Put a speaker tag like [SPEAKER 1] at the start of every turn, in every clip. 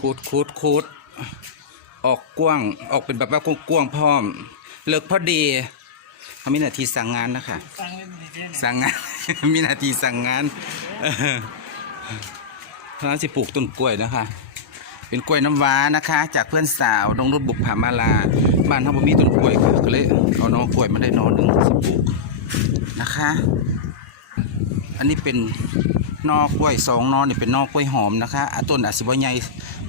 [SPEAKER 1] คูดคูดคูดออกกว้างออกเป็นแบบว่ากว้างๆพร้อม เลิกพอดีเขามีหน้าที่สั่งงานนะคะ
[SPEAKER 2] ฟังเล่นดีเด่น
[SPEAKER 1] สั่งงาน มีหน้าที่สั่งงานเออเพราะฉะนั้นสิปลูกต้นกล้วยนะคะ เป็นกล้วยน้ำว้านะคะ จากเพื่อนสาวน้องรุ่บุกผามาลา บ้านเขาบ่มีต้นกล้วยค่ะก็เลยเอาน้องกล้วยมาได้นอนหนึ่งสิปลูกนะคะ อันนี้เป็น นอกกล้วยสองนอนี่เป็นนอกกล้วยหอมนะคะอะต้นอาจสิบ่ใหญ่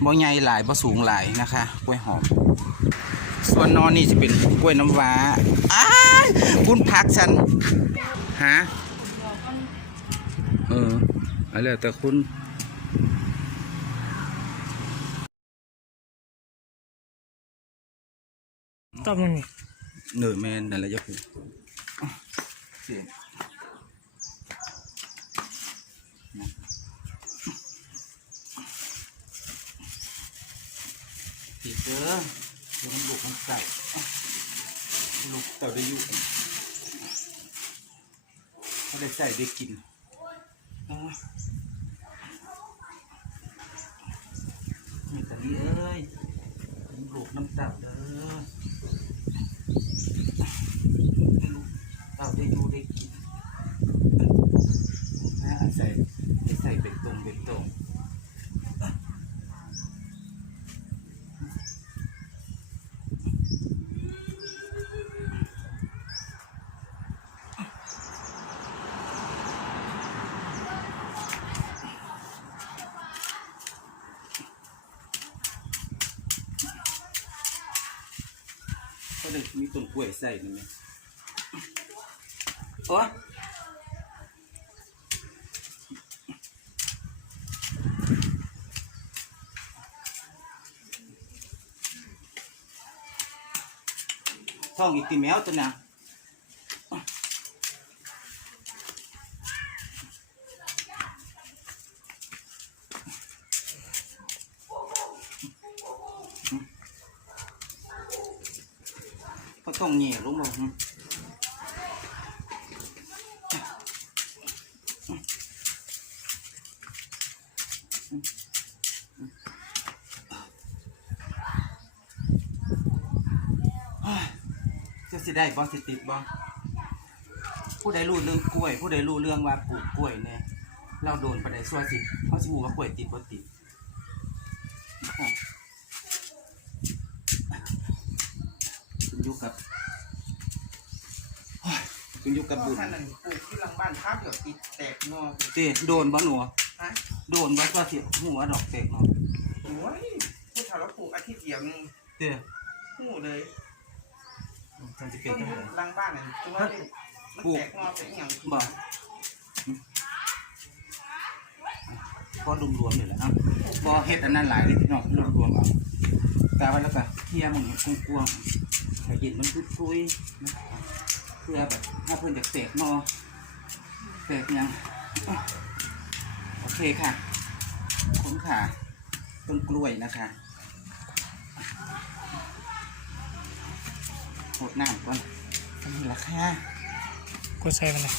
[SPEAKER 1] บ่ใหญ่หลายบ่สูงหลายนะคะกล้วยหอม ส่วนนอนนี่จะเป็นกล้วยน้ำว้าอ้ายคุณพักฉันฮะเอออะไรแต่คุณ
[SPEAKER 2] ตอบมันนี่
[SPEAKER 1] เหนื่อยแมนนั่นแหละยะคุณ ตีเด้อเดี๋ยวมันบุกมันใส่ลูกเต่าได้อยู่เขาได้ใส่ได้กินนี่ตะลีเอ้ยมันลูกน้ำเต่าเด้อ เราได้ดูได้กินนะอาศัยอาศัยเป็นตรงเป็นตรง ก็เลยมีต้นกล้วยใส่นี่ไหมโอ้ท่องอีกตีแมวตัวน่ะ ก็ต้องเหนี่ยลงมาจะสิได้บ่สิติดบ่ผู้ใดรู้เรื่องกล้วย ผู้ใดรู้เรื่องว่าปลูกกล้วยเนี่ยเราโดนปานใดซัวสิเขาสิรู้ว่ากล้วยติดบ่ติด ค่ะคุณอยู่กับโอ้ยคุณอยู่กับบุญ
[SPEAKER 3] ท่านนั้นปลูกที่หลังบ้านภาพเดี๋ยวติดแตกงอ
[SPEAKER 1] เต้โดนบ่หนู
[SPEAKER 3] ฮะ
[SPEAKER 1] โดนบ่ซัวสิหัวดอกแตกเนาะ
[SPEAKER 3] โอ้ยพูดถามว่าปลูกอาทิตย์เดียวนึง
[SPEAKER 1] เต้
[SPEAKER 3] หูเลย
[SPEAKER 1] จังสิเป็
[SPEAKER 3] ต้
[SPEAKER 1] น
[SPEAKER 3] น
[SPEAKER 1] จังได
[SPEAKER 3] หลังบ้านนั่นตัวนี้มันแตกงอเป็นอหย่าง
[SPEAKER 1] บ่ก็รวมๆนี่แหละเอ้าบ่เฮ็ดอันนั้นหลายเลยพี่น้องรวมๆเอากาไว้แล้วก็เคลียร์มันกว้างๆ ให้เย็นมันคุยนะเพื่อแบบถ้าเพิ่อนจะแตกนอแตกยังโอเคค่ะขนขาต้นกล้วยนะคะหดน้ำก่อนนนี้ราคา
[SPEAKER 2] กดใส่มันเลย